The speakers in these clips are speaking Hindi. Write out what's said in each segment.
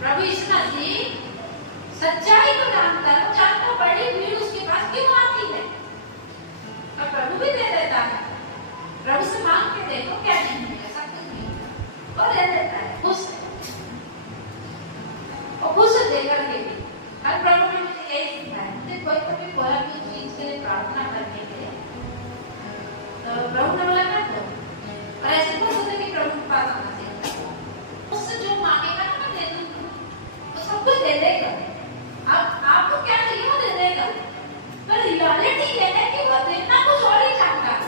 प्रभु यीशु मसीह सच्चाई को जानता है, वो जानता बड़ी भीड़ उसके पास क्यों आती है, और प्रभु भी दे देता है। प्रभु से मांग के देखो, क्या नहीं है, सब कुछ नहीं है, वो दे देता है, खुश और खुश देकर के भी। हर प्रभु ने मुझे यही सिखाया, मुझे कोई कभी कोई भी चीज के लिए प्रार्थना करने के लिए तो प्रभु ने बोला ना तो, और ऐसे तो सोचे कि प्रभु के पास आना चाहिए, उससे जो मांगेगा ना मैं दे दूंगा, वो सब कुछ दे देगा। अब आपको क्या चाहिए वो दे देगा, पर रियलिटी ये है कि वो देना कुछ और ही चाहता है।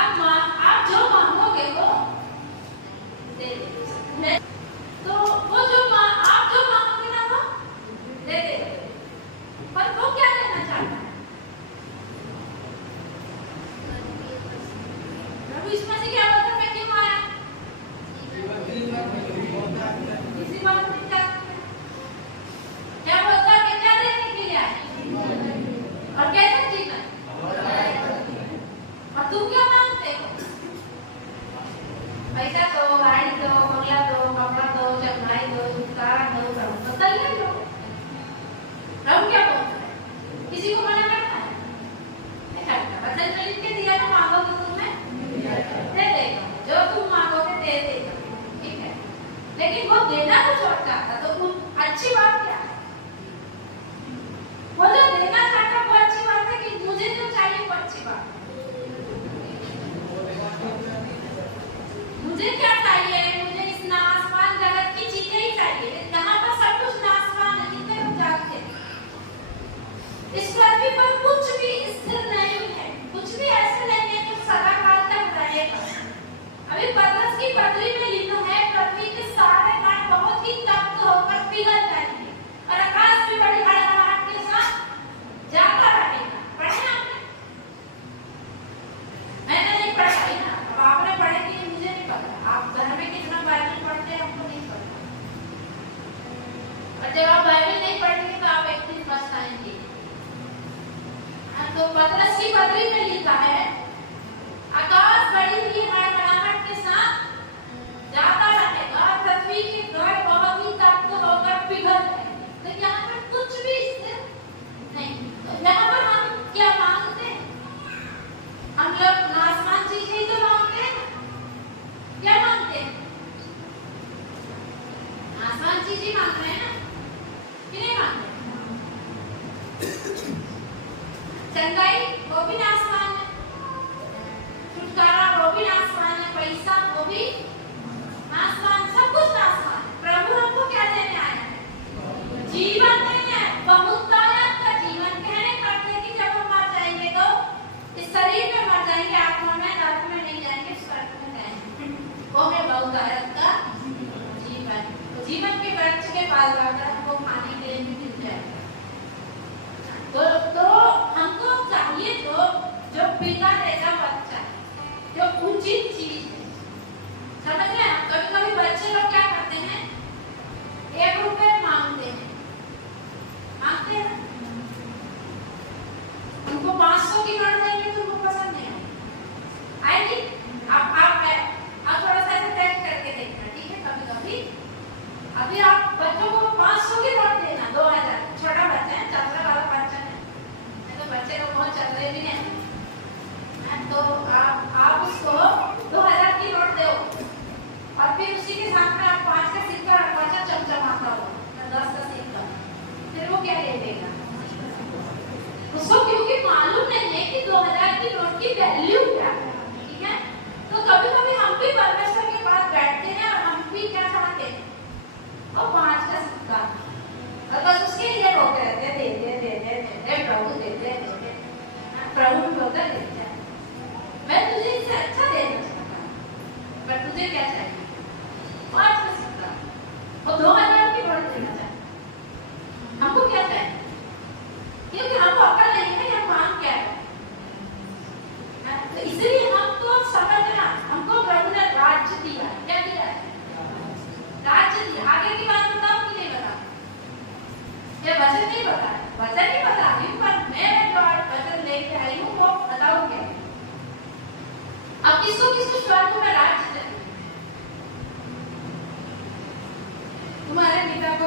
आप जो मांगोगे वो दे देगा, तो वो जो आप जो मांगोगे ना वो दे देगा, पर वो क्या देना चाहता है? प्रभु यीशु मसीह क्या बोलता है, मैं क्यों आया? इसी बात में क्या बोलता है, क्या देने के लिए आया और कैसा जीवन, और तुम क्या मांगते हो? पैसा दो, गाड़ी दो, बंगला दो, कपड़ा दो, चकनाई दो, जूता दो, प्रभु बताइए लो। प्रभु क्या बोलता है, किसी को मना करता है? नहीं करता। वचन में लिख के दिया ना, मांगोगे तुम्हें दे देगा, जो तुम मांगोगे दे देगा, ठीक है। लेकिन वो देना कुछ और चाहता, तो अच्छी बात क्या है? वो जो देना चाहता वो अच्छी बात है कि मुझे जो चाहिए वो अच्छी बात है। मुझे क्या चाहिए? मुझे इस नासवान जगत की चीजें ही चाहिए। यहाँ पर सब कुछ नासवान है, जितने हम जानते हैं। इस पृथ्वी पर कुछ भी स्थिर नहीं है, कुछ भी ऐसा नहीं है जो सदा काल तक रहेगा। अभी पतरस की पत्री में लिखा है, पृथ्वी के सारे प्राण बहुत ही तप्त होकर पिघल जाएंगे और आकाश में बड़ी हड़बड़ाहट के साथ जाता रहेगा। पढ़े आपने? मैंने नहीं पढ़ा है ना, अब आपने पढ़े कि मुझे नहीं पता। आप घर में कितना बाइबल पढ़ते हैं हमको नहीं पता, और जब आप बाइबल नहीं पढ़ेंगे तो आप एक दिन पछताएंगे। तो पतरस की पत्री में लिखा है, आकाश बड़ी ही हड़बड़ाहट के साथ जाता रहेगा, पृथ्वी के ग्रह बहुत ही तप्त होकर पिघल जाएंगे। तो यहाँ पर कुछ भी स्थिर नहीं। तो यहाँ पर हम क्या मांगते हैं? हम लोग नासवान चीजें ही तो मांगते हैं। क्या मांगते हैं? नासवान चीज ही मांग रहे हैं ना, कि नहीं मांग रहे? चंगाई वो भी नासवान है, छुटकारा वो भी नासवान है, पैसा वो भी नासवान, सब कुछ नासवान। प्रभु हमको क्या देने आया है? जीवन देने आया, बहुतायत का जीवन। कहने करते हैं कि जब हम मर जाएंगे तो इस शरीर में मर जाएंगे, आत्मा में नरक में नहीं जाएंगे, स्वर्ग में जाएंगे, वो है बहुतायत का जीवन। तो जीवन के वृक्ष के पास जाकर हमको खाने के लिए भी मिल जाएगा। तो हमको चाहिए जो पिता देगा बच्चा, जो उचित चीज है, समझ रहे हैं? कभी कभी बच्चे लोग क्या करते हैं, 1 रुपए मांगते हैं, उनको 500 की नोट देंगे तो उनको पसंद नहीं आएगी। आप थोड़ा सा ऐसे टेस्ट करके देखना, ठीक है? कभी कभी अभी आप बच्चों को 500 की नोट देना, 2000, छोटा बच्चा है, चतरा वाला बच्चा है, तो बच्चे लोग बहुत चतरे भी हैं, तो आप उसको 2000 की नोट दो, और फिर उसी के साथ में आप 5 का सिक्का रखवा, चमचमाता हो, 10 का सिक्का, फिर वो क्या ले लेगा? उसको क्योंकि मालूम नहीं है कि 2000 की नोट की वैल्यू क्या है, ठीक है? तो कभी कभी हम भी परमेश्वर के पास बैठते हैं और हम भी क्या चाहते हैं, और 5 का सिक्का, और बस उसके लिए रोते रहते हैं, दे दे दे दे दे प्रभु दे दे दे दे। प्रभु भी बोलता है मैं तुझे इससे अच्छा देना चाहता हूँ, पर तुझे क्या चाहिए? 5 का सिक्का और 2000 की नोट देना चाहिए। हमको क्या चाहिए? क्योंकि हमको अकल नहीं है हम मांग क्या है, तो इसलिए हमको समझना, हमको प्रभु ने राज्य दिया। क्या दिया है? राज्य दिया। आगे की बात बताओ कि नहीं बताओ? ये वचन नहीं बता, वचन नहीं बता रही हूँ, पर मैं जो आज वचन लेके आई हूँ वो बताऊंगी। अब किसको किसको स्वर्ग में राज्य चाहिए?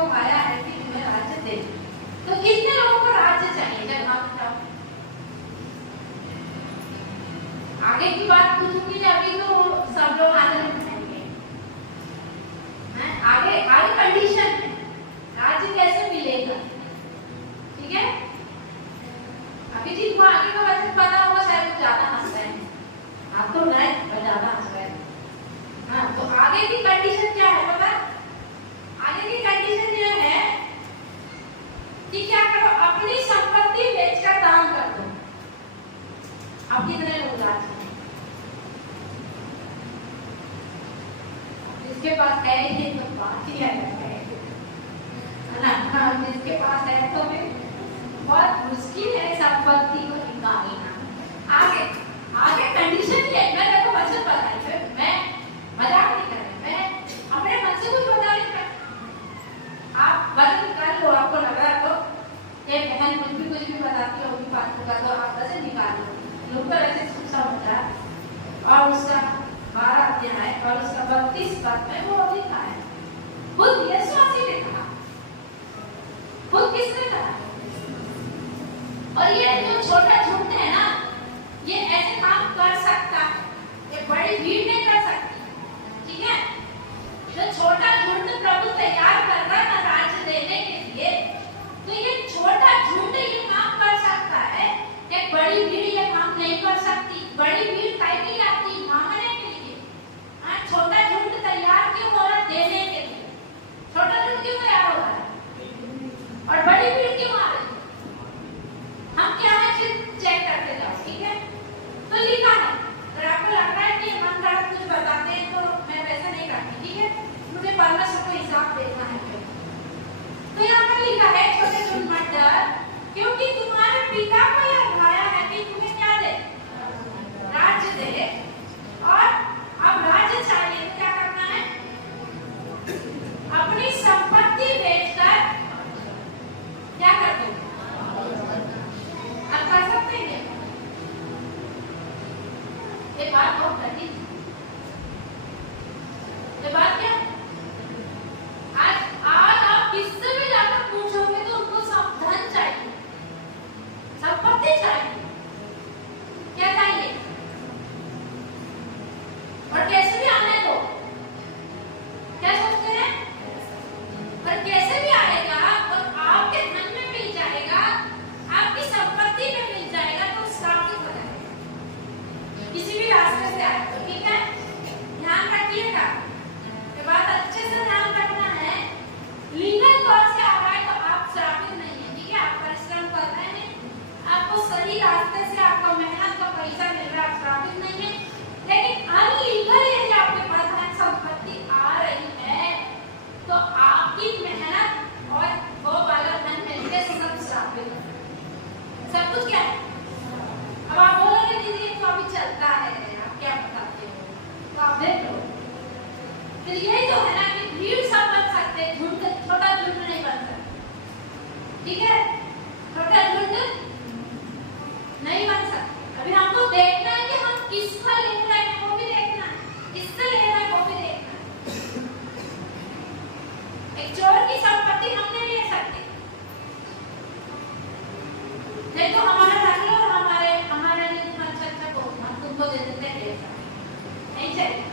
योग आया है कि तुम्हें राज्य दे। तो कितने लोगों को राज्य चाहिए? जब आप बताओ। आगे की बात पूछूंगी, अभी तो सब लोग हाथ में उठाएंगे। आगे आगे कंडीशन है, राज्य कैसे मिलेगा, ठीक है? अभी जिनको आगे का वचन पता होगा शायद ज्यादा हंस रहे हैं, आप तो नहीं पर ज्यादा हंस रहे हैं। हाँ, तो आगे की कंडीशन क्या है पता? आगे की कंडीशन ये है कि क्या करो, अपनी संपत्ति बेचकर दान कर दो। अब कितने लोग राज्य हैं? जिसके पास है ये तो बात ही है ना। हाँ, जिसके पास है तो भी बहुत मुश्किल है संपत्ति को निकालना। आगे आगे कंडीशन ये, मैं देखो वचन बता रही हूँ, मैं मजाक नहीं कर रही, मैं अपने मन से कुछ बता रही हूँ। आप वचन निकाल लो, आपको लग रहा है तो ये बहन कुछ भी बताती है, वो भी बात होगा तो आप वचन निकाल लो। लोग ऐसे सोचा होता है और उसका 12 अध्याय और उसका 32 पद में वो लिखा है, खुद यीशु मसीह ने कहा। खुद किसने कहा? और ये जो छोटा झुंड है ना, ये ऐसे काम कर सकता है, ये बड़ी भीड़ नहीं कर सकती, ठीक है? जो छोटा झुंड प्रभु तैयार कर रहा है ना राज्य देने के लिए, तो ये छोटा झुंड ये काम कर सकता है, एक बड़ी भीड़ ये काम नहीं कर सकती। बड़ी भीड़ काहे की आती? मांगने के लिए। हाँ, छोटा झुंड तैयार क्यों हो रहा है? देने के लिए। छोटा झुंड क्यों तैयार हो रहा है और बड़ी भीड़ क्यों आ रही है? हम क्या है फिर चेक करते जाओ, ठीक है? तो लिखा है, अगर आपको लग रहा है कि मन गलत कुछ बताते हैं तो मैं वैसा नहीं करती, ठीक है? मुझे परमेश्वर को हिसाब देना है। तो यहाँ पर लिखा है, छोटे झुंड मत डर, क्योंकि तुम्हारे पिता को यह भाया है कि तुम्हें क्या दे? राज्य दे। और अब राज्य चाहिए तो क्या करना है? अपनी संपत्ति बेचकर क्या कर दो? आप कर सकते हैं ये बात बहुत कठिन है। ये बात क्या? आज आप किससे भी जाकर पूछोगे तो उनको सब धन चाहिए, संपत्ति चाहिए, क्या चाहिए? और कैसे भी आने दो, क्या सोचते हैं? और कैसे भी आएगा और आपके धन में मिल जाएगा, आपकी संपत्ति में मिल जाएगा तो श्रापित हो जाएगा। किसी भी रास्ते से आए तो, ठीक है? ध्यान रखिएगा, ये बात अच्छे से ध्यान रखना है। लीगल तौर से आ रहा है तो आप श्रापित नहीं है, ठीक है? आप परिश्रम कर रहे हैं, आपको सही रास्ते से आपका मेहनत का पैसा मिल रहा है, आप श्रापित नहीं है। लेकिन अनलीगल यदि आपके पास धन संपत्ति आ रही है तो आपकी मेहनत और वो वाला धन मिलकर सब श्रापित है। सब कुछ क्या है? अब आप बोलोगे दीदी तो अभी चलता है, आप क्या बताते हो? तो आप देख लो, फिर यही तो है ना कि भीड़ सब बन सकते, झुंड छोटा झुंड नहीं बन सकता, ठीक है? छोटा झुंड नहीं बन सकता। अभी हमको देखना है कि हम किसका ले रहे हैं, वो भी देखना है, किससे ले रहे हैं वो भी देखना है। एक चोर की संपत्ति हम नहीं ले सकते, नहीं तो हमारा रख लो और हमारे लिए तुम अच्छा को हम तुमको दे देते हैं, नहीं चाहिए।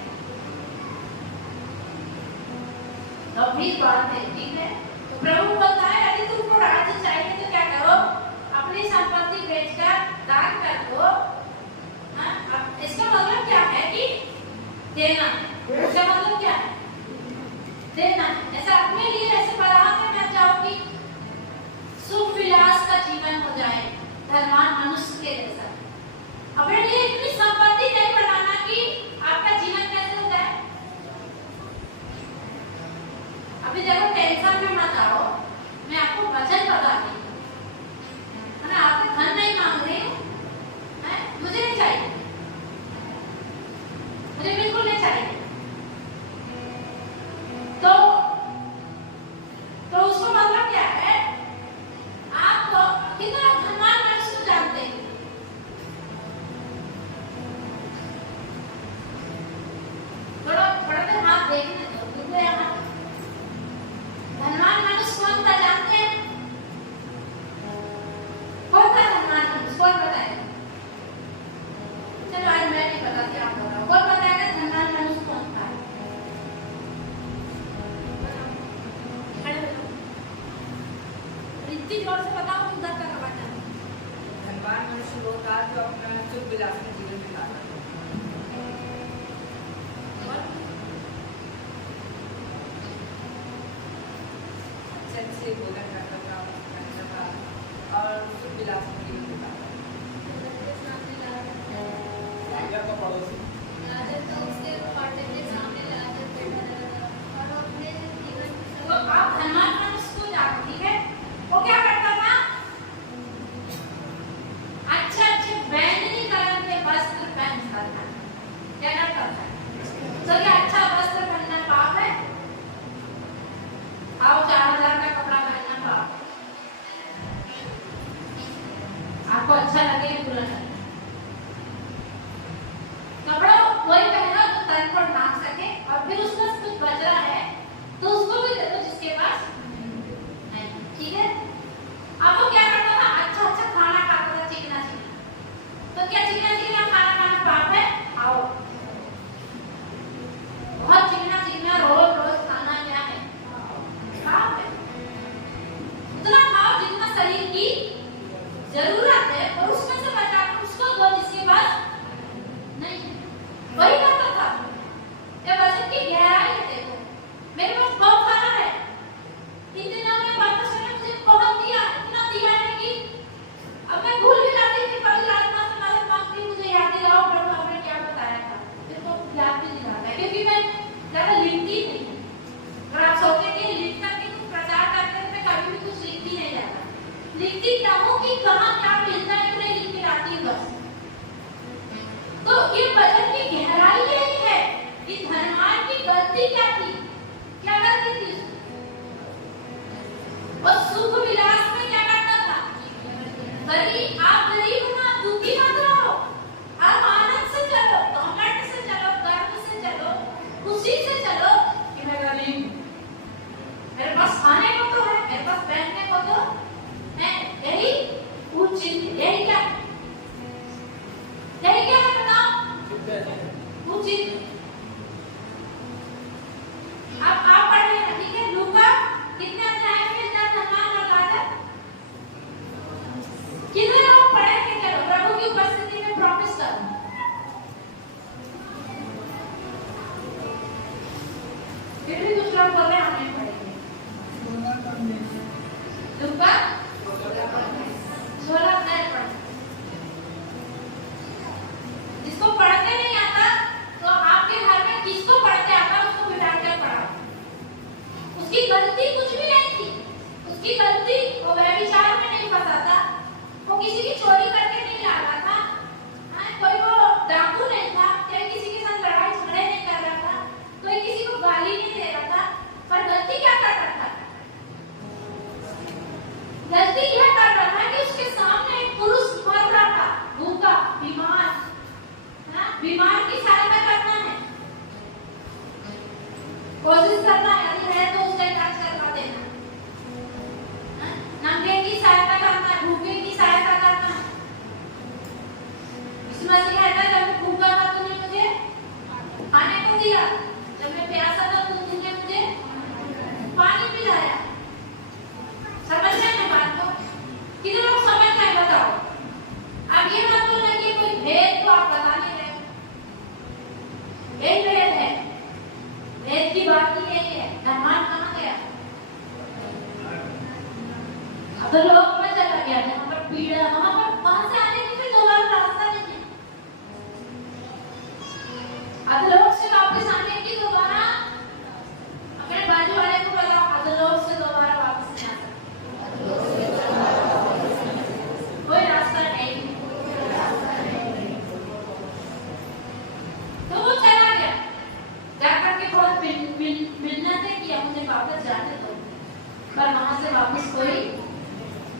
तो भी बात है, ठीक है? तो प्रभु बोलता है यदि तुमको राज्य चाहिए तो क्या करो? अपनी संपत्ति बेचकर दान कर दो। हाँ, अब इसका मतलब क्या है कि देना। इसका मतलब क्या है? देना। ऐसा अपने लिए ऐसे बराबर में मत जाओ कि सुख विलास का जीवन हो जाए, धनवान मनुष्य के जैसा। अपने लिए इतनी संपत्ति नहीं बनाना कि आपका जीवन कैसे हो जाए। अभी देखो, टेंशन में मत आओ, मैं आपको वचन बता रही हूँ, है ना? आपसे धन नहीं मांग रही हूँ, मुझे नहीं चाहिए, मुझे बिल्कुल नहीं चाहिए। तो उसको मतलब क्या है? आप कितना धनवान मनुष्य को जानते हैं? थोड़ा थोड़ा देर हाथ देखने दो, धनवान मनुष्य जितनी जोर से बताओ उधर तक आवाज आए। धनवान मनुष्य वो था जो अपना सुख विलास में जीवन बिताता था। अच्छे भोजन करता था और सुख विलास में जीवन बिताता था। तो आप धनवान मनुष्य को जानो, ठीक है? वो क्या करता था? अच्छे बैंगनी कलर के वस्त्र पहनता था। क्या करता था? तो क्या अच्छा वस्त्र पहनना पाप है? आओ 4000 का कपड़ा पहनना पाप है। आपको अच्छा लगे बुरा लगे, कपड़ा वही पहनो जो तन को ढांक सके, और फिर उसका कुछ बच रहा है तो उसको भी दे दो जिसके पास नहीं, ठीक है? अब वो क्या करता था? अच्छा खाना खाता था, चिकना। तो क्या चिकना खाना खाना पाप है? आओ, बहुत चिकना रोज खाना क्या है? पाप है। उतना खाओ जितना शरीर की जरूरत है, और उसमें से बचाकर उसको दो जिसके पास नहीं है। वही करता था। ये वजन की गहराई है। देखो, मेरे पास बहुत खाना है, इन दिनों में परमेश्वर ने मुझे बहुत दिया, इतना दिया है कि अब मैं भूल भी जाती थी। कभी राजमा से मदद मांगती, मुझे याद दिलाओ प्रभु आपने क्या बताया था, मेरे को याद भी दिलाता है, क्योंकि मैं ज्यादा लिखती नहीं। अगर आप सोचे कि लिख करके कुछ प्रचार करते हैं, मैं कभी भी कुछ लिखती नहीं जाता। लिखती क्या हूँ कि कहाँ क्या मिलता है, नहीं लिख के आती हूँ बस। तो ये वचन की गहराई यही है कि धनवान की गलती क्या थी? क्या गलती थी? वो सुख विलास में क्या करता था? आप गरीब हो ना, दुखी मत रहो, आप आनंद से चलो, घमंड से चलो, गर्व से चलो, खुशी से चलो कि मैं गरीब हूँ, मेरे पास खाने को तो है, मेरे पास पहनने को तो है। यही उचित, यही क्या है बताओ? उचित। अब आप पढ़ लेना, ठीक है? लूका कितने अध्याय में धनवान और लाजर? कितने लोग पढ़ेंगे? चलो प्रभु की उपस्थिति में प्रॉमिस करो। फिर भी कुछ लोग बोल रहे हैं हम नहीं पढ़ेंगे। लूका 16 अध्याय पढ़ो। जिसको पढ़ते नहीं आता तो आपके घर में किसको पढ़ते आता उसको बिठा कर पढ़ाओ। उसकी गलती कुछ भी नहीं थी, उसकी गलती वो व्यभिचार में नहीं फंसा था, वो किसी की चोरी करके नहीं ला रहा था, कोई वो डाकू नहीं था, कोई किसी के साथ लड़ाई झगड़े नहीं कर रहा था, कोई किसी को गाली नहीं दे रहा था, पर गलती क्या कर रहा था? गलती यह कर रहा था कि उसके सामने एक पुरुष मर रहा था, भूखा, बीमार की सहायता करना है, कोशिश करना है, यदि है तो उसका इलाज करवा देना, नंगे की सहायता करना है, भूखे की सहायता करना है। यीशु मसीह कहता है, जब मैं भूखा था तूने मुझे खाने को दिया, जब मैं प्यासा था तो तूने मुझे पानी पिलाया। समझ रहे हैं बात को? कितने लोग समझ रहे हैं बताओ? अब ये मत बोलना कि कोई भेद तो आप बता नहीं रहे, यही भेद है। भेद की बात ही यही है। धनवान कहाँ गया? अब तो लोग में चला गया, जहाँ पर पीड़ा, वहां से आने की भी दोबारा रास्ता नहीं है। अब लोग से वापस आने की दोबारा, अपने बाजू वाले को बताओ, अब लोग से दोबारा वापस नहीं आ सकते, कोई रास्ता नहीं। तो वो चला गया, जाकर के बहुत मिन्नतें किया, मुझे वापस जाने दो, पर वहां से वापस कोई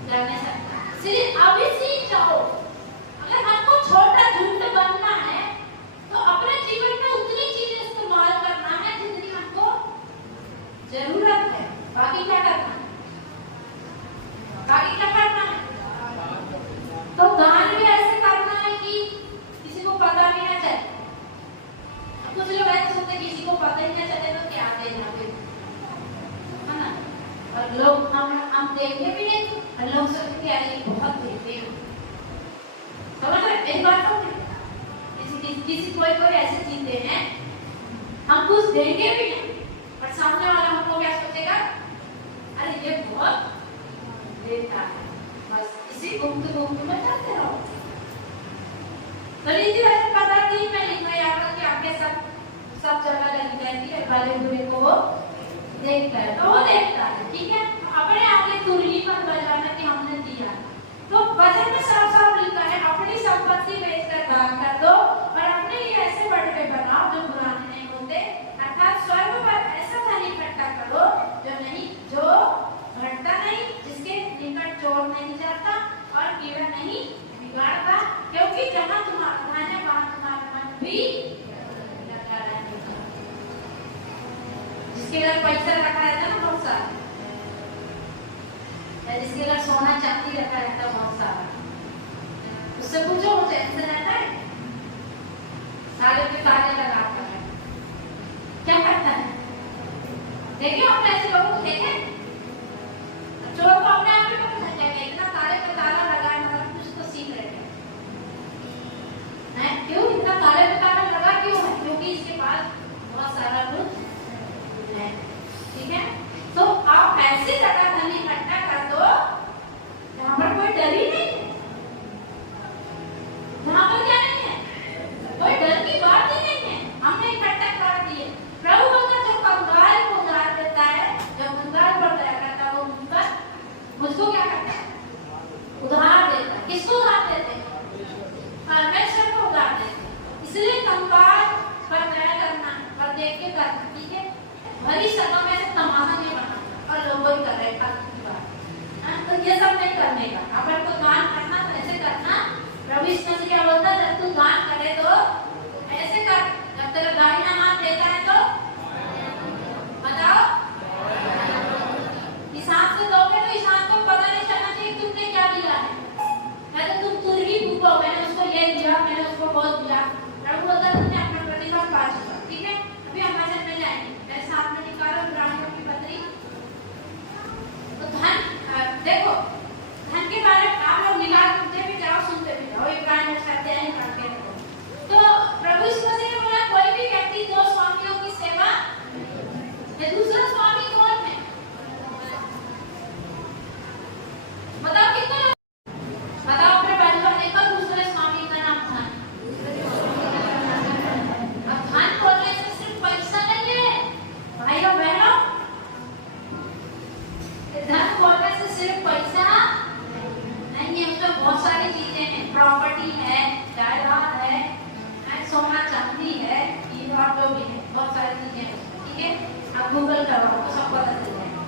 जाने सकता। सिर्फ अभी सीख जाओ, अगर हमको छोटा झुंड बनना है तो अपने जीवन में उतनी चीजें इस्तेमाल करना है जितनी हमको जरूरत है। बाकी क्या करना है? बाकी क्या करना है? तो दान भी ऐसे करना है कि किसी को पता भी ना चले। कुछ लोग ऐसे सोचते किसी को पता ही ना चले तो क्या देना फिर, है ना? और लोग हम देखते भी नहीं और लोग सोचते हैं अरे बहुत देखते हैं। समझ रहे? एक बात समझ, किसी कोई ऐसे जीते हैं हम कुछ देंगे भी नहीं और सामने वाला हमको क्या सोचेगा, अरे ये बहुत देता है, बस इसी घूमते में चलते रहो। तो लीजिए वैसे 15 दिन में लिखना याद रखिए, आपके सब जगह लगी रहती है, भले बुरे को देखता है तो वो देखता है, ठीक है। अपने आगे तुरली पर बजाना कि हमने दिया, तो वचन में साफ लिखा है अपनी संपत्ति बेचकर दान कर दो और अपने लिए ऐसे बड़े बनाओ जो पुराने नहीं होते, अर्थात स्वर्ग पर ऐसा धन इकट्ठा करो जो घटता नहीं, जिसके निकट चोर नहीं जाता और कीड़ा नहीं बिगाड़ता, क्योंकि जहाँ तुम्हारा धन है वहाँ तुम्हारा मन भी लगा रहेगा। जिसके घर पैसा रखा रहता है ना बहुत सारा, जिसके घर सोना चांदी रखा रहता है बहुत सारा, उससे पूछो मुझे ऐसा रहता है, सारे पे ताले लगाता है, क्या करता है? देखिए आपने ऐसे लोगों को देखे, चोर को अपने आप ही पता चल जाएगा इतना ताले पे ताला लगाए, मतलब कुछ तो सीख रहे हैं। क्यों इतना ताले पे ताला लगा क्यों है? क्योंकि इसके पास बहुत सारा कुछ है, ठीक है। तो आप ऐसी जगह धन इकट्ठा कर दो जहाँ पर कोई डर ही नहीं है, जहाँ पर क्या नहीं है, कोई डर की बात ही नहीं है, हमने इकट्ठा कर दिए। प्रभु बोलता जो कंगाल को उधार देता है, जो कंगाल पर दया करता है, वो मुझको क्या करता है? उधार देता है। किसको उधार देते हैं? परमेश्वर को उधार देते हैं। इसलिए कंगाल पर दया करना और देख के करना, ठीक है। भरी सभा में से तमाशा नहीं बनाना और लोगों ही कर रहे फालतू की बात, तो ये सब नहीं करने का। अपन को दान करना तो ऐसे करना, प्रभु यीशु मसीह क्या बोलता है, जब तू दान करे तो ऐसे कर, जब तेरा दाहिना हाथ देता है तो बताओ, इस हाथ से दोगे तो इस हाथ को पता नहीं चलना चाहिए तुमने क्या दिया है, या तो तुम तुरही भूखो, मैंने उसको ये दिया, मैंने उसको बहुत दिया। प्रभु बोलता है तुमने अपना प्रतिफल पा चुका, ठीक है। अभी हम वचन में जाएंगे, मेरे साथ में निकालो इब्रानियों की पत्री। तो धन देखो, धन के बारे में आप लोग निकाल सुनते भी जाओ, सुनते भी जाओ, इब्रानियों का अध्याय करके देखो। तो प्रभु यीशु मसीह ने बोला कोई भी व्यक्ति दो स्वामियों की सेवा, ये दूसरा स्वामी कौन है बताओ, कितने बताओ अपने बाजू में देखो, दूसरे स्वामी का नाम धन। अब धन बोलने से सिर्फ पैसा नहीं है भाइयों बहनों, धन बोलने से सिर्फ पैसा नहीं है, उसमें बहुत सारी चीजें हैं, प्रॉपर्टी है, जायदाद है, सोना चांदी है, ये और जो भी है, बहुत सारी चीजें हैं, ठीक है। आप गूगल करो तो सब पता चल जाएगा।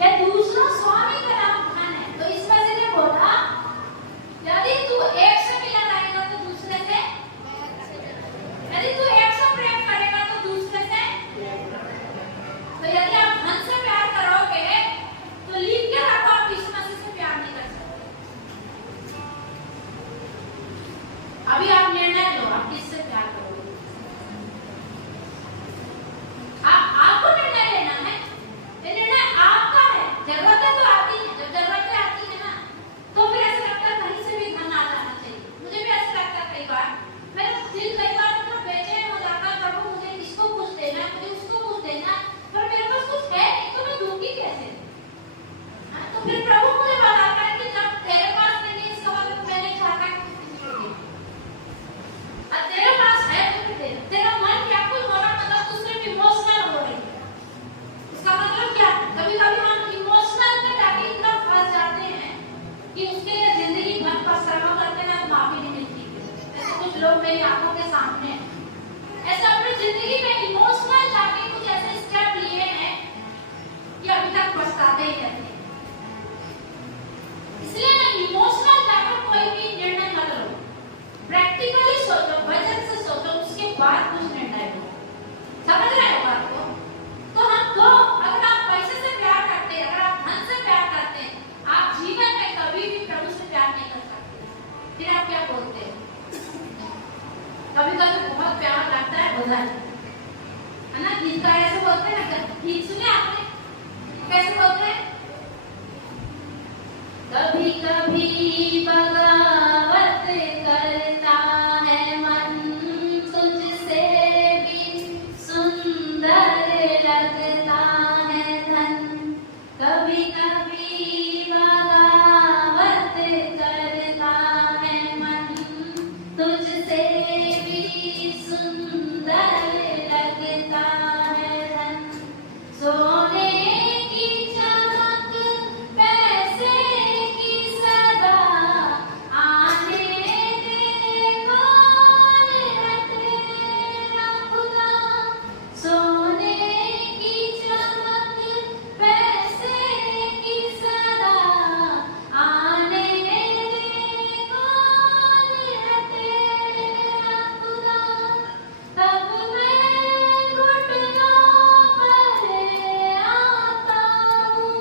या दूसरा स्वामी का नाम धन है, तो इसमें से क्या बोला, यदि तू एक से मिलन रहेगा तो दूसरे से, यदि तू एक से प्रेम करेगा तो दूसरे से, तो यदि आप धन से प्यार करोगे तो लिख के रखो आप यीशु मसीह से प्यार नहीं कर सकते। अभी आप निर्णय लो आप किससे प्यार करोगे, आपको निर्णय लेना है, ये निर्णय आपका है। जरूरतें तो आती है, जब जरूरतें आती है ना तो फिर ऐसा लगता है कहीं से भी धन आ जाना चाहिए। मुझे भी ऐसा लगता है कई बार, मेरा दिल कई बार तो बेचैन हो जाता है, प्रभु मुझे इसको कुछ देना, मुझे उसको कुछ देना, पर मेरे पास कुछ है नहीं तो मैं दूंगी कैसे? तो फिर प्रभु मुझे बताता है कि जब तेरे पास नहीं है इसका मतलब मैं नहीं चाहता कि किसी को दे, और तेरे पास है तो फिर दे। तेरा मन व्याकुल हो रहा मतलब तू सिर्फ इमोशनल हो रही है, इसका मतलब क्या? कभी कभी हम इमोशनल में जाके इतना फंस जाते हैं कि उसके लिए जिंदगी भर पछतावा करते ना, माफी नहीं मिलती। ऐसे कुछ लोग मेरी आंखों के सामने ऐसा अपनी जिंदगी में इमोशनल जाके कुछ ऐसे स्टेप लिए हैं कि अभी तक पछताते ही रहते हैं। इसलिए ना इमोशनल जाकर कोई भी निर्णय मत लो, प्रैक्टिकली सोचो, वजन से सोचो, उसके बाद कुछ निर्णय लो। समझ रहे हो बात को? तो हम तो अगर आप पैसे से प्यार करते हैं, अगर आप धन से प्यार करते हैं, आप जीवन में कभी भी प्रभु से प्यार नहीं कर सकते। फिर आप क्या बोलते हैं? कभी कभी बहुत प्यार लगता है भजन, है ना, गीत का ऐसे बोलते हैं ना, गीत सुने आपने कैसे बोलते हैं? कभी कभी बगावत करता है मन, तुझसे भी सुंदर लगता है धन। कभी कभी बगावत करता है मन, तुझसे भी सुंदर लगता है धन। सोने की चमक पैसे की सदा, आने दे कौन है तेरा खुदा। सोने की चमक पैसे की सदा, आने दे कौन है तेरा खुदा। तब मैं घुटनों पर आता हूँ,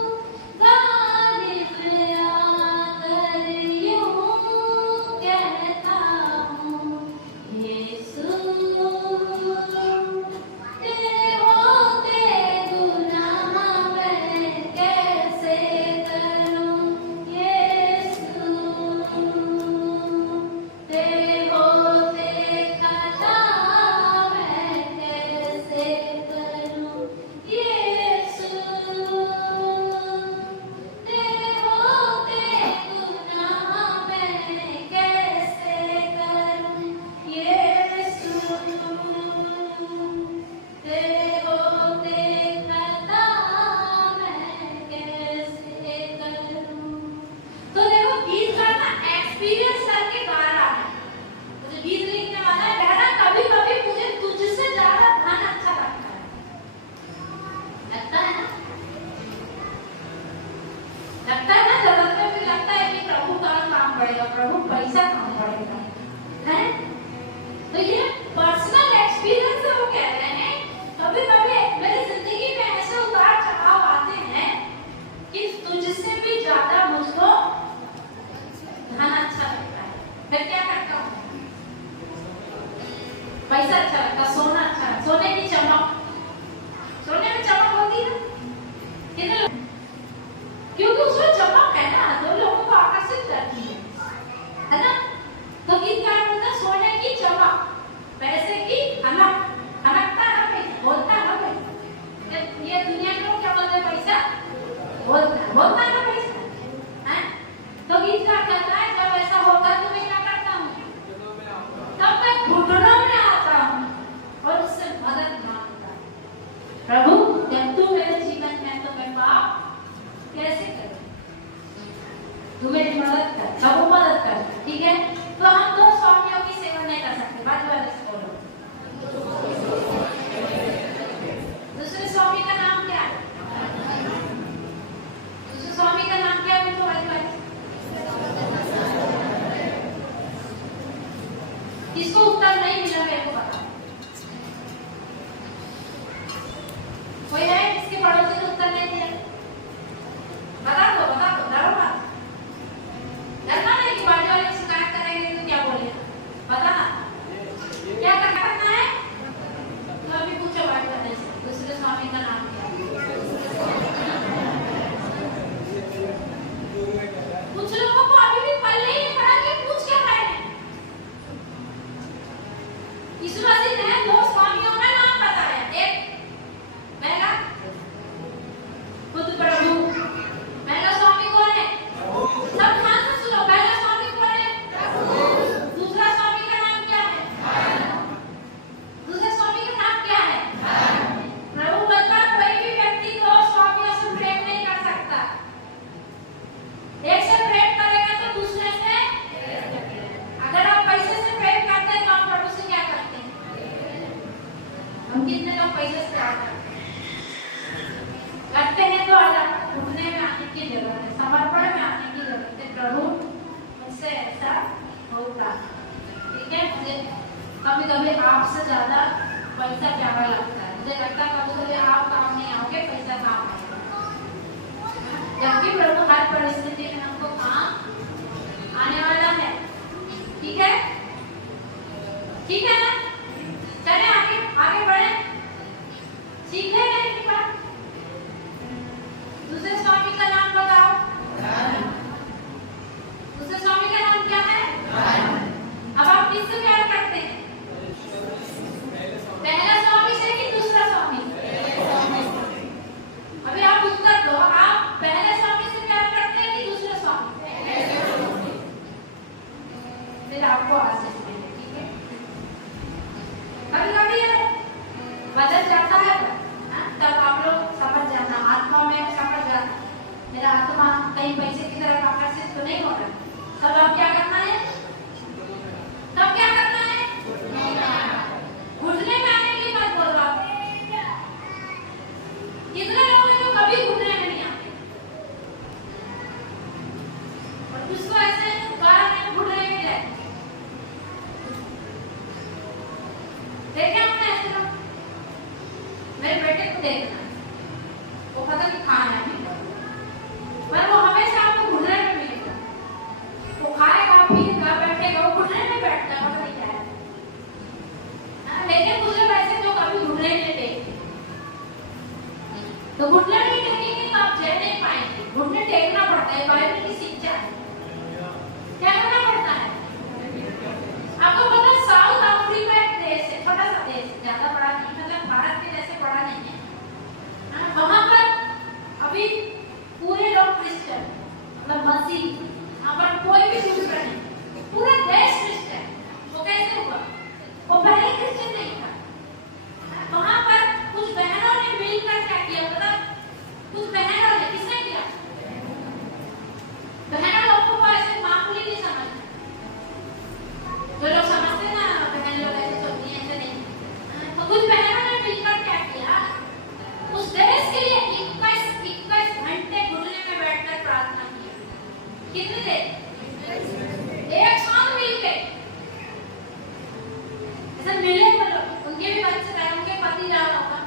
गालिब आकर यूं कहता हूँ, यीशु तेरे होते गुनाह मैं कैसे करूँ। यीशु तेरे होते खता मैं कैसे करूँ। यीशु तेरे होते गुनाह मैं कैसे करूँ। यीशु तेरे होते खता मैं कैसे करूँ। तो देखो गीत गाना एक्सपीरियंस करके गा रहा है। मुझे गीत लिखने वाला है, कह रहा कभी कभी मुझे तुझसे ज्यादा धन अच्छा लगता है। लगता है ना? लगता है ना? जरूरत में फिर लगता है कि प्रभु का काम बढ़ेगा, प्रभु पैसा काम बढ़ेगा, है? तो ये पर्सनल एक्सपीरियंस से वो कह रहे हैं, कभी कभी मेरी जिंदगी में ऐसे उतार चढ़ाव आते हैं कि तुझसे भी ज्यादा मुझको धन अच्छा लगता है। फिर क्या करता हूँ? पैसा अच्छा लगता, सोना अच्छा लगता, सोने की चमक, सोने में चमक होती है कितने लोग? क्योंकि उसमें चमक है ना, जो लोगों को आकर्षित करती है ना? तो गीत का मतलब सोने की चमक, पैसे की हनक, हनकता है पैसा, बोलता है पैसा। ये दुनिया के लोग क्या बोलते हैं? पैसा बोलता है पैसा, हैं? तो गीत का कहता है जब ऐसा होगा तो मैं क्या करता हूँ? तब मैं घुटनों में आता हूँ और उससे मदद मांगता हूँ, प्रभु जब तू मेरे जीवन में तो मैं पाप कैसे करूँ? तू मेरी मदद कर, प्रभु मदद कर, ठीक है? तो हम दो स्वामियों की सेवा नहीं कर सकते। बाजू वाले से बोलो, दूसरे स्वामी का नाम क्या है? दूसरे स्वामी का नाम क्या है? बोलो बाजू वाले। किसको उत्तर नहीं मिला मेरे को बताओ। कोई है जिसके पड़ोसी ने उत्तर नहीं दिया? बता दो, डरो मत। डरना नहीं कि बाजू वाले शिकायत करेंगे तो क्या बोले, बताना क्या करना है। तो अभी पूछो बाजू वाले से, दूसरे स्वामी का नाम क्या है? कुछ लोगों को अभी भी पल्ले ही नहीं पड़ा कि पूछ क्या रहे हैं। यीशु मसीह ने दो स्वामियों का नाम बताया। एक पहला खुद प्रभु, पहला स्वामी कौन है? सब ध्यान से सुनो, पहला स्वामी कौन है? दूसरा स्वामी का नाम क्या है? दूसरे स्वामी का नाम क्या है? प्रभु बता, कोई भी व्यक्ति दो स्वामियों से प्रेम नहीं कर सकता। एक से प्रेम करेगा तो दूसरे से, अगर आप पैसे से प्रेम करते हैं तो आप प्रभु से क्या करते हैं? हम कितने लोग पैसे से प्यार करते हैं? तो अलग उठने में आने की जरूरत है, समर्पण में आने की जरूरत है। प्रभु मुझसे ऐसा होता, ठीक है? मुझे कभी कभी आपसे ज्यादा पैसा प्यारा लगता है। मुझे लगता है कभी कभी आप काम नहीं आओगे, पैसा काम आएगा। जबकि प्रभु हर परिस्थिति में हमको काम आने वाला है, ठीक है? ठीक है ना? चले आगे आगे बढ़े, सीख ले मेरी बात। दूसरे स्वामी का नाम बताओ। कितने लोग हैं जो कभी घुटने में नहीं आते और कुछ तो ऐसे हैं जो 12 दिन घुटने में ही रहते। देखे आपने ऐसे लोग? मेरे बेटे को देखना, वो पता नहीं कहाँ है अभी, पर वो हमेशा आपको घुटने में मिलेगा। वो खाएगा पिएगा बैठेगा, वो घुटने में बैठता है, पता नहीं क्या है। लेकिन मुझे वैसे जो कभी घुटने में टेकते, तो घुटने नहीं टेकेंगे तो आप जय नहीं पाएंगे। घुटने टेकना पड़ता है, बाइबल की शिक्षा है। क्या करना पड़ता है? आपको पता है साउथ अफ्रीका एक देश है, छोटा सा देश, ज्यादा बड़ा नहीं, मतलब भारत के जैसे बड़ा नहीं है। वहां पर अभी पूरे लोग क्रिश्चियन, मतलब मसीह, वहां पर कोई भी दूसरा नहीं, पूरा देश क्रिश्चियन। वो कैसे हुआ? वो पहले क्रिश्चियन नहीं था। वहां पर कुछ बहनों ने मिलकर क्या किया, मतलब कुछ बहनों ने, किसने किया? बहनों लोगों को ऐसे मामूली नहीं समझना। जो लोग समझते हैं ना बहन लोग ऐसे होती हैं, ऐसे नहीं। तो कुछ बहनों ने मिलकर क्या किया, उस देश के लिए 21 घंटे घुटने में बैठकर प्रार्थना की। कितने देर? एक साथ मिलके ऐसे मिले। मतलब उनके भी बच्चे रहे, उनके पति जा रहा होगा,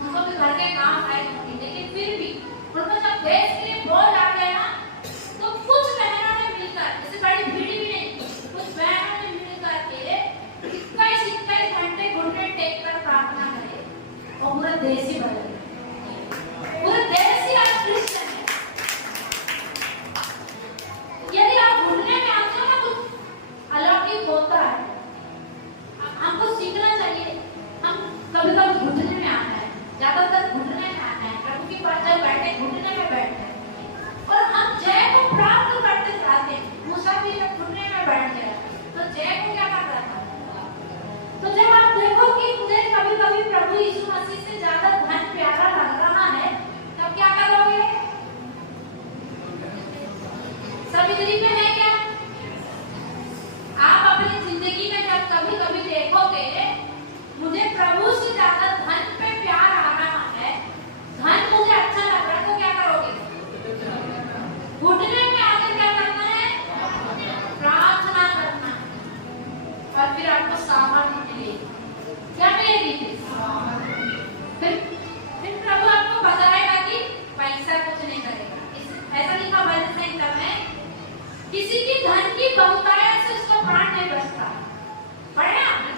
उनको भी घर के काम आए होंगे, लेकिन फिर भी उनको जब देश के लिए बोल आ गया ना, तो कुछ बहनों ने मिलकर, जैसे बड़ी भीड़ भी नहीं, कुछ बहनों ने मिलकर के 21 घंटे घुटने टेक कर प्रार्थना करे और पूरा देश ही बदल गया। पूरा देश ही आज क्रिश्चियन है। यदि आप घुटने में आते हो ना, कुछ अलौकिक होता है। हमको सीखना चाहिए। हम कभी कभी घुटने में आता है, ज्यादातर घुटने में आता है। प्रभु के पास जब बैठे घुटने में बैठते हैं और हम जय को प्राप्त करते जाते हैं। मूसा भी जब घुटने में बैठ गया तो जय को क्या कर रहा था? तो जब आप देखो कि मुझे कभी कभी प्रभु यीशु मसीह से ज्यादा धन प्यारा लग रहा है, तब क्या करोगे? सवित्री में है क्या? आप अपनी जिंदगी में जब कभी कभी देखोगे मुझे प्रभु से ज्यादा धन पे प्यार आ रहा है, धन मुझे अच्छा लग रहा है, तो क्या करोगे? घुटने में आकर क्या करना है? प्रार्थना करना है। और फिर आपको सामर्थ्य मिलेगी। क्या मिलेगी? फिर प्रभु आपको बताएगा कि पैसा कुछ नहीं करेगा। ऐसा लिखा भजन संहिता में, किसी की धन की बहुतायत से उसका प्राण नहीं बचता। पढ़े आपने?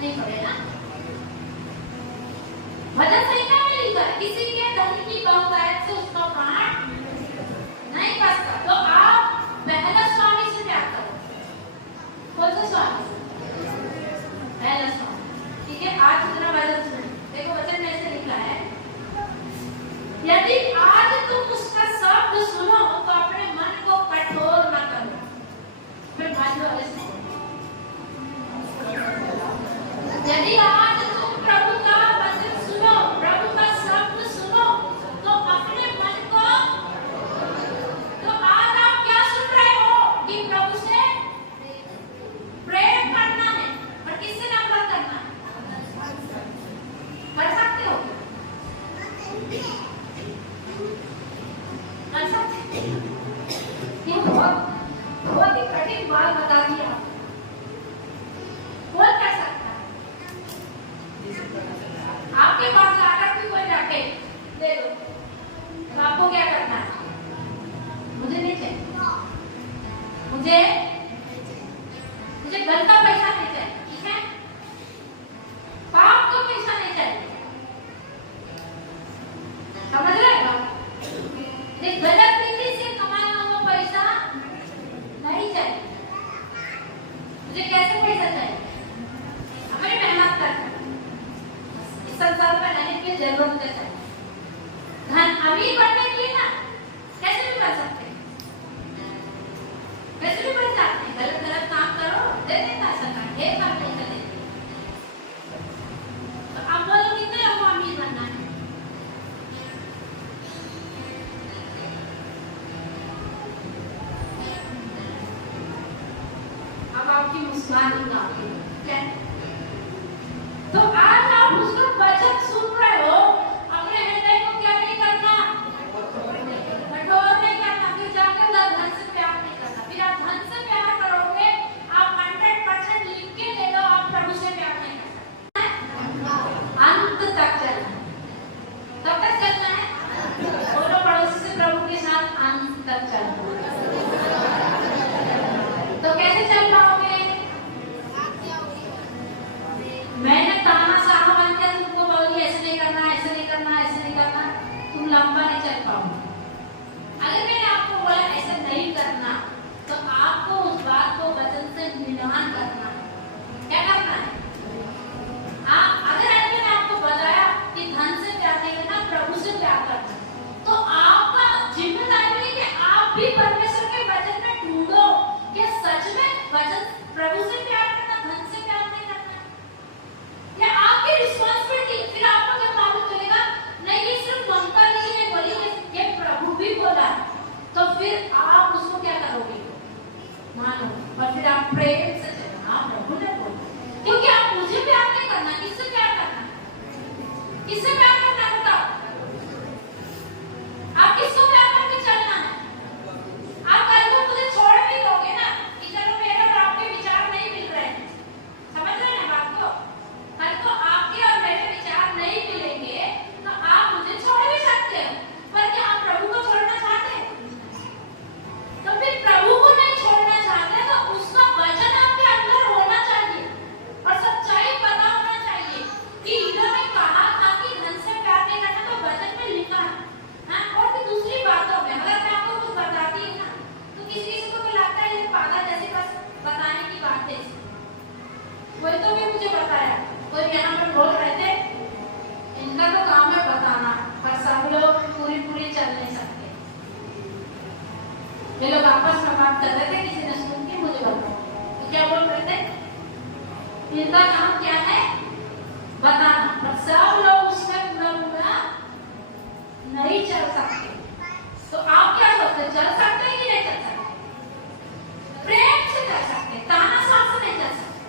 नहीं पढ़े ना? भजन संहिता में लिखा है, किसी के धन की बहुतायत से उसका प्राण नहीं बचता। तो आप पहला स्वामी से प्यार करो। कौन सा स्वामी? पहला स्वामी। ठीक है, आज दूसरा भजन सुनो। देखो वचन में ऐसे लिखा है, यदि आज तुम उसका शब्द सुनो तो अपने मन को कठोर न करो। फिर यदि आज तुम प्रभु का वचन सुनो, प्रभु का शब्द सुनो, तो अपने मन को, तो आज आप क्या सुन रहे हो कि प्रभु से प्रेम करना है और किससे नफरत करना है? कर सकते हो? कर सकते? ये बहुत ही कठिन बात बता दी आप। कौन कर सकता है? आपके पास लाकर भी कोई रखे दे दो, तो आपको क्या करना है? मुझे नहीं चाहिए, मुझे घर का पैसा नहीं चाहिए, ठीक है? पाप का पैसा नहीं चाहिए। समझ रहे हैं बात? गलत रीति से कमाया हुआ पैसा नहीं चाहिए। मुझे कैसे पैसा चाहिए? हमें मेहनत करना, इस संसार में रहने की जरूरत है। धन अमीर बनने के लिए ना कैसे भी बन सकते हैं, कैसे भी बन जाते हैं। गलत गलत काम करो, दे देता है सरकार, ढेर काम पैसा देती है। तो आप बोलो कितने लोगों को अमीर बनना है? अब आपकी मुस्कान निकाल, तो आज आप उसका मिलान करना है। क्या करना है? अगर आदमी ने आपको बताया कि धन से प्यार नहीं करना, प्रभु से प्यार करना, तो आपका जिम्मेदारी है कि आप भी परमेश्वर के वचन में ढूंढो कि सच में वचन प्रभु से प्यार करना, धन से प्यार नहीं करना। ये आपकी रिस्पांसिबिलिटी। फिर आपको जब मालूम चलेगा नहीं ये सिर्फ ममता नहीं है बोली, ये प्रभु भी बोला, तो फिर आप उसको क्या करोगे? मानो। और फिर आप प्रेम से चलो, हाँ प्रभु ने बोला, क्योंकि आप मुझे प्यार नहीं करना, किससे प्यार करना? किससे प्यार करना है बताओ? आप किसको प्यार करके चलना है? आप कल को मुझे छोड़ भी दोगे ना कि चलो मेरे और आपके विचार नहीं मिल रहे हैं, समझ रहे हैं बात को? कल को आपके और मेरे विचार नहीं मिलेंगे तो आप मुझे छोड़ भी सकते हो, पर क्या आप प्रभु को छोड़ना चाहते हैं? तो फिर प्रभु को नहीं छोड़ना चाहते तो उसका वचन आपके अंदर होना चाहिए और सच्चाई पता होना चाहिए कि इन्होंने कहा था कि धन से प्यार नहीं करना, तो वचन में लिखा है। हाँ, और फिर दूसरी बातों में अगर मैं आपको कुछ बताती हूँ ना, तो किसी को तो लगता है ये पागल जैसे बस बताने की बात है। कोई तो भी मुझे बताया, कोई यहाँ पर बोल रहे थे इनका तो काम है बताना, पर सब लोग पूरी चल नहीं सकते। ये लोग आपस में बात कर रहे थे, किसी ने सुन के मुझे बताया, तो क्या बोल रहे थे? इनका काम क्या है? बताना, पर सब लोग उसमें पूरा नहीं चल सकते। तो आप क्या सोचते, चल सकते हैं कि नहीं चल सकते? प्रेम से चल सकते, तानाशाह से नहीं चल सकते,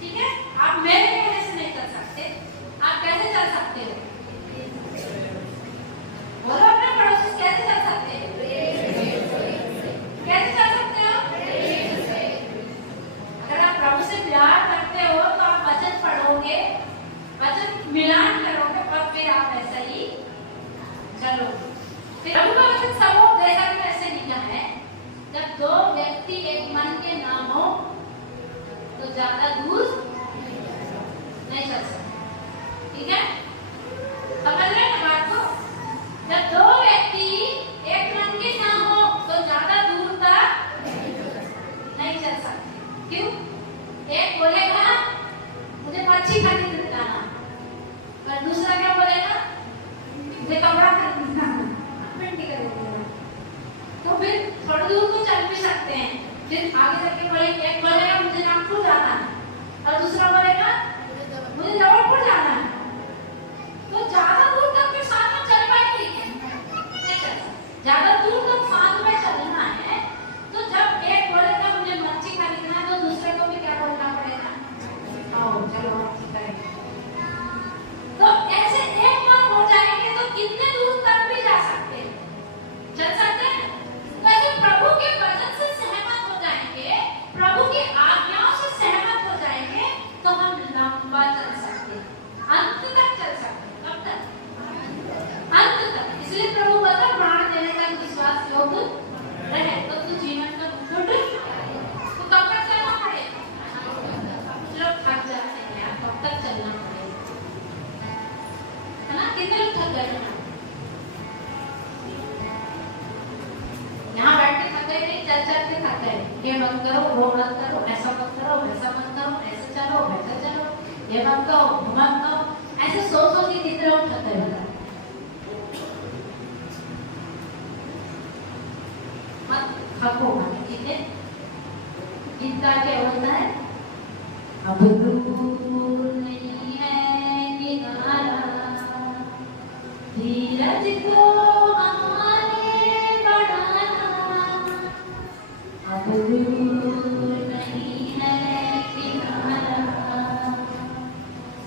ठीक है? आप मेरे कहने से नहीं चल सकते, आप कैसे चल सकते हो? बोलो अपने पड़ोसी से, कैसे चल सकते हो? कैसे चल सकते हो? अगर आप प्रभु से प्यार करते हो तो आप वचन पढ़ोगे, वचन मिलान करोगे, और फिर आप ऐसा ही चलोगे। फिर प्रभु का वचन सबों जैसा कि ऐसे लिखा है, जब दो व्यक्ति एक मन के ना हो तो ज्यादा दूर नहीं चल सकते, ठीक है? समझ रहे हैं बात को? जब दो व्यक्ति एक मन के ना हो तो ज्यादा दूर तक नहीं चल सकते। क्यों? एक बोलेगा मुझे मच्छी खरीदने जाना, और दूसरा क्या बोलेगा मुझे कपड़ा खरीदना, पेंटिंग खरीदना। तो फिर थोड़ी दूर तो चल भी सकते हैं, फिर आगे जाके बोलेंगे, एक बोलेगा मुझे नागपुर जाना है और दूसरा बोलेगा मुझे जबलपुर जाना है, तो ज्यादा दूर तक फिर साथ में चल पाएंगे? नहीं चल सकते। ज्यादा दूर तक साथ में चलना है तो जब एक बोलेगा मुझे मच्छी खरीदना है, तो दूसरे को भी क्या बोलना पड़ेगा? आओ चलो मच्छी खरीदेंगे। तो ऐसे एक मन हो जाएंगे तो कितने दूर तक भी जा सकते हैं, चल सकते हैं। वैसे प्रभु के वचन से सहमत हो जाएंगे, प्रभु की आज्ञाओं से सहमत हो जाएंगे, तो हम लंबा चल सकते हैं, अंत तक चल सकते हैं। कब तक? अंत तक। इसलिए प्रभु बता प्राण देने तक विश्वास योग्य रहे तो तू जीवन का छूट तो कब तक चलना पड़ेगा? कुछ लोग थक जाते हैं यार, कब तक चलना पड़ेगा, है ना? कितने लोग थक गए हैं यहाँ बैठ के? थक गए नहीं, चल के थक गए। ये मत करो, वो मत करो, ऐसा मत करो, वैसा मत करो, ऐसे चलो, वैसे चलो, ये मत करो, वो मत करो, ऐसे सोच के कितने लोग थक गए बताओ? मत थको मत, ठीक है? गीत का क्या बोलता है? अब दूर नहीं है किनारा, धीरज को हमारे बढ़ाना, अब दूर नहीं है किनारा,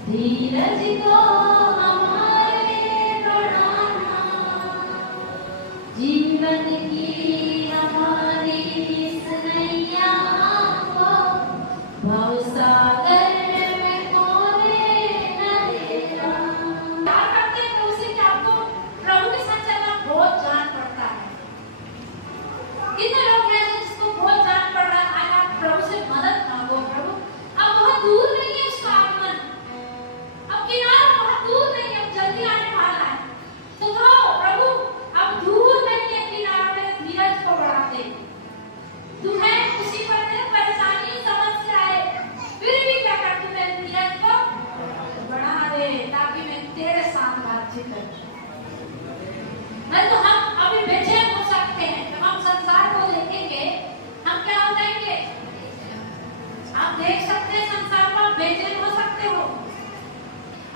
धीरज को हमारे बढ़ाना, जीवन की हमारी इस नैया को भवसागर में कोने न देना। प्यार करते हैं तो उसे क्या आपको प्रभु के साथ चलना बहुत जान पड़ता है। कितने लोग हैं जिसको बहुत जान पड़ रहा है, आज आप प्रभु से मदद मांगो, प्रभु अब बहुत दूर नहीं है उसका आगमन, अब किनारा बहुत दूर साम्राज्य करें। नहीं तो हम अभी बेचैन हो सकते हैं। जब हम संसार को देखेंगे हम क्या हो जाएंगे? आप देख सकते हैं संसार को, आप बेचैन हो सकते हो।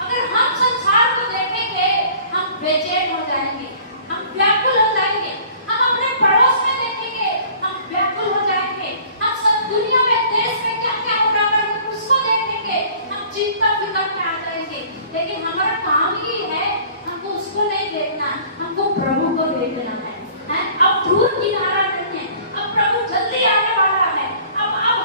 अगर हम संसार को देखेंगे हम बेचैन हो जाएंगे, हम व्याकुल हो जाएंगे। हम अपने पड़ोस में देखेंगे हम व्याकुल हो जाएंगे। हम सब दुनिया में देश में क्या क्या हो रहा है उसको देखेंगे हम चिंता फिकर में आ जाएंगे। लेकिन हमारा काम ही है हमको उसको नहीं देखना, हमको प्रभु को देखना है। अब दूर किनारा नहीं है, अब प्रभु जल्दी आने वाला है। अब हम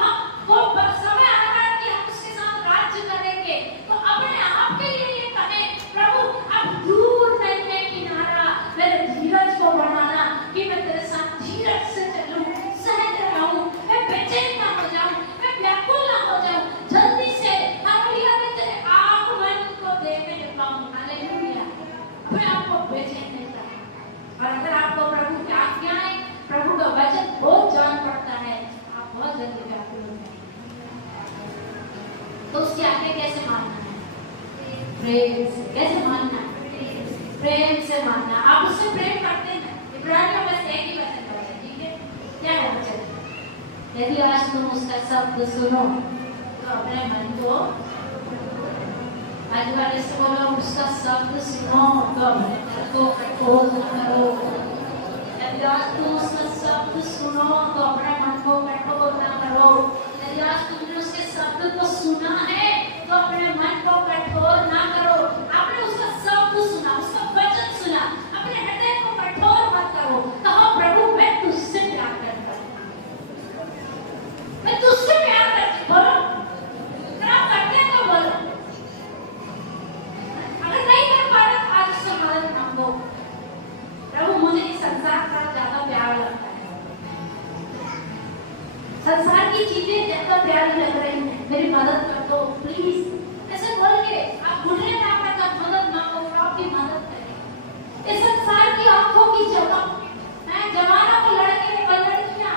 वो समय आ रहा है कि हम उसके साथ राज्य करेंगे। तो अपने आप के लिए ये कहें प्रभु अब दूर नहीं है किनारा, मेरे धीरज को बढ़ाना कि मैं तेरे साथ धीरज से चलूं, सहज रहूं, मैं बेचैन ना हो जाऊं, मैं व्याकुल ना हो जाऊं। जल्दी से हालेलुया मैं तेरे आगमन को देखने पाऊं। हालेलुया अपने आप को बेचैन नहीं करना। और अगर आपको प्रभु की आज्ञाएं, प्रभु का वचन बहुत जान पड़ता है, आप बहुत जल्दी व्याकुल हो जाएंगे। तो उसकी आज्ञा कैसे मानना है? प्रेम से। कैसे मानना है? प्रेम से मानना। आप उससे प्रेम करते हैं। इब्रानियों में बस एक ही वचन है, ठीक है? क्या है वचन? यदि आज तुम उसका शब्द सुनो तो अपने मन को, आज वाले से बोलो उसका शब्द सुनो तो अपने मन को कठोर न करो। यदि आज तुम उसका शब्द सुनो तो अपने मन को कठोर न करो। यदि आज तुमने उसके शब्द को सुना है तो अपने मन को कठोर ना करो। आपने उसका शब्द सुना, उसका वचन सुना, अपने हृदय को कठोर मत करो। कहो प्रभु मैं तुझसे प्यार करता हूं, मैं तुझसे प्यार करती। बोलो अगर आप करते हैं तो बोलो, अगर नहीं कर पा रहे तो आज उससे मदद मांगो। प्रभु मुझे इस संसार का ज्यादा प्यार लगता है, संसार की चीजें ज्यादा प्यारी लग रही हैं, मेरी मदद कर दो प्लीज। ऐसे बोल के आप बुढ़े ना कर मदद मांगो, आपकी मदद करें। इस संसार की आंखों की जगह है, जवानों को लड़के और लड़कियां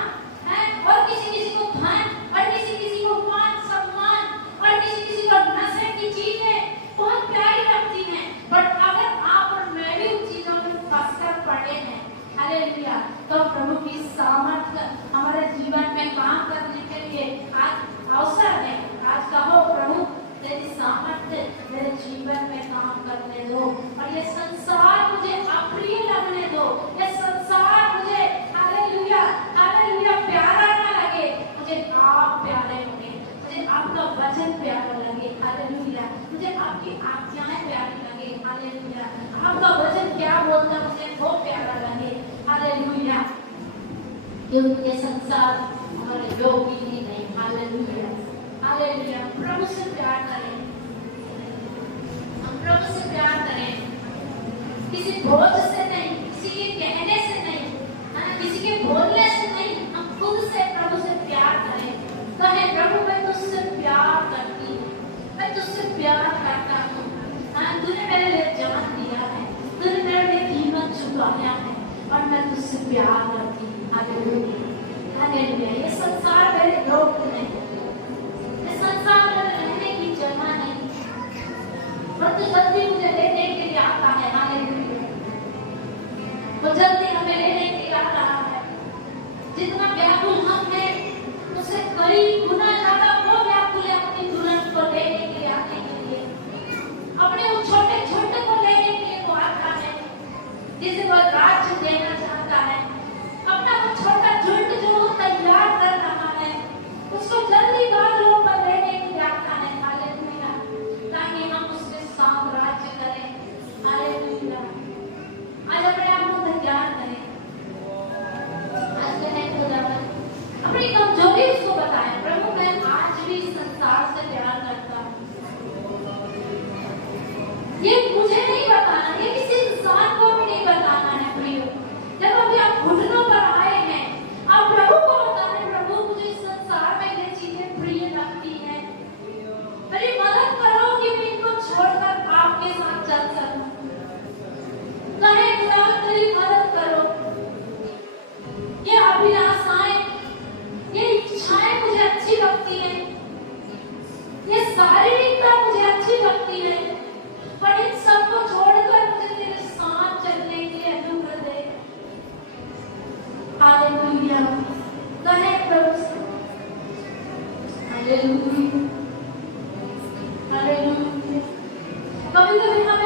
हैं, और किसी को धन, और किसी को मान सम्मान, और किसी को नशे की चीजें बहुत प्यारी लगती हैं। बट अगर आप और मैं भी उन चीजों में फंसकर पड़े हैं, हालेलुया, तो प्रभु की सामर्थ हमारे जीवन में काम करने के लिए आज अवसर है। आज कहो प्रभु तेरी सामर्थ्य मेरे जीवन में काम करने दो, और ये संसार मुझे अप्रिय लगने दो। ये संसार मुझे हालेलुया हालेलुया प्यारा ना लगे, मुझे आप प्यारे लगे, मुझे आपका वचन प्यारा लगे। हालेलुया मुझे आपकी आज्ञाएं प्यारी लगे। हालेलुया आपका वचन क्या बोलता है मुझे वो प्यारा लगे। हालेलुया क्योंकि ये संसार हमारे योग्य ही नहीं। हालेलुया हालेलुया प्रभु से प्यार करें, हम प्रभु से प्यार करें, किसी बोझ से नहीं, किसी के कहने से नहीं, किसी के बोलने से नहीं, हम खुद से प्रभु से प्यार करें। कहें प्रभु मैं तुझसे प्यार करती हूँ, मैं तुझसे प्यार करता हूँ। तूने मेरे लिए जान दिया है, तूने मेरे लिए कीमत चुकाया है, और मैं तुझसे प्यार करती हूँ। हालेलुया हालेलुया ये संसार मेरे योग्य नहीं, ये संसार में रहने की जगह नहीं, और तो जल्दी मुझे लेने के लिए आता है। हालेलुया वो जल्दी हमें लेने के लिए आ रहा है। जितना व्याकुल हम हैं उससे कई गुना ज्यादा वो व्याकुल है अपनी दुल्हन को लेने के लिए, आने के लिए, अपने उस छोटे छोटे को लेने के लिए वो आता है जिसे वो राज्य देना चाहता है। अपना वो छोटा झुंड जो वो तैयार कर रहा है उसको जल्दी बादलों पर लेने के लिए आता है। हालेलुया ताकि हम उसके साथ राज्य करें। हालेलुया आज अपने आप को तैयार करें, आज कहें खुदा अपनी कमजोरी उसको बताएं, प्रभु मैं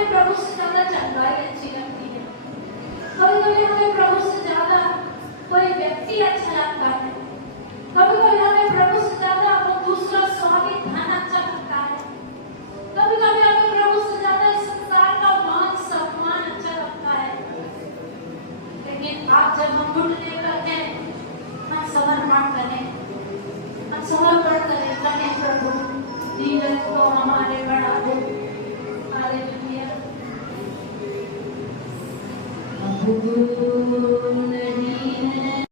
हमें प्रभु से ज्यादा चंगाई अच्छी लगती है, कभी कभी हमें प्रभु से ज्यादा कोई व्यक्ति अच्छा लगता है, कभी कभी हमें प्रभु से ज्यादा वो दूसरा स्वामी धन अच्छा लगता है, कभी कभी हमें प्रभु से ज्यादा इस संसार का मान सम्मान अच्छा लगता है। लेकिन आज जब हम घुटने पर हैं, हम समर्पण करें, हम समर्पण करें, कहें प्रभु धीरज को हमारे बढ़ा दो। हालेलुया। अब नहीं है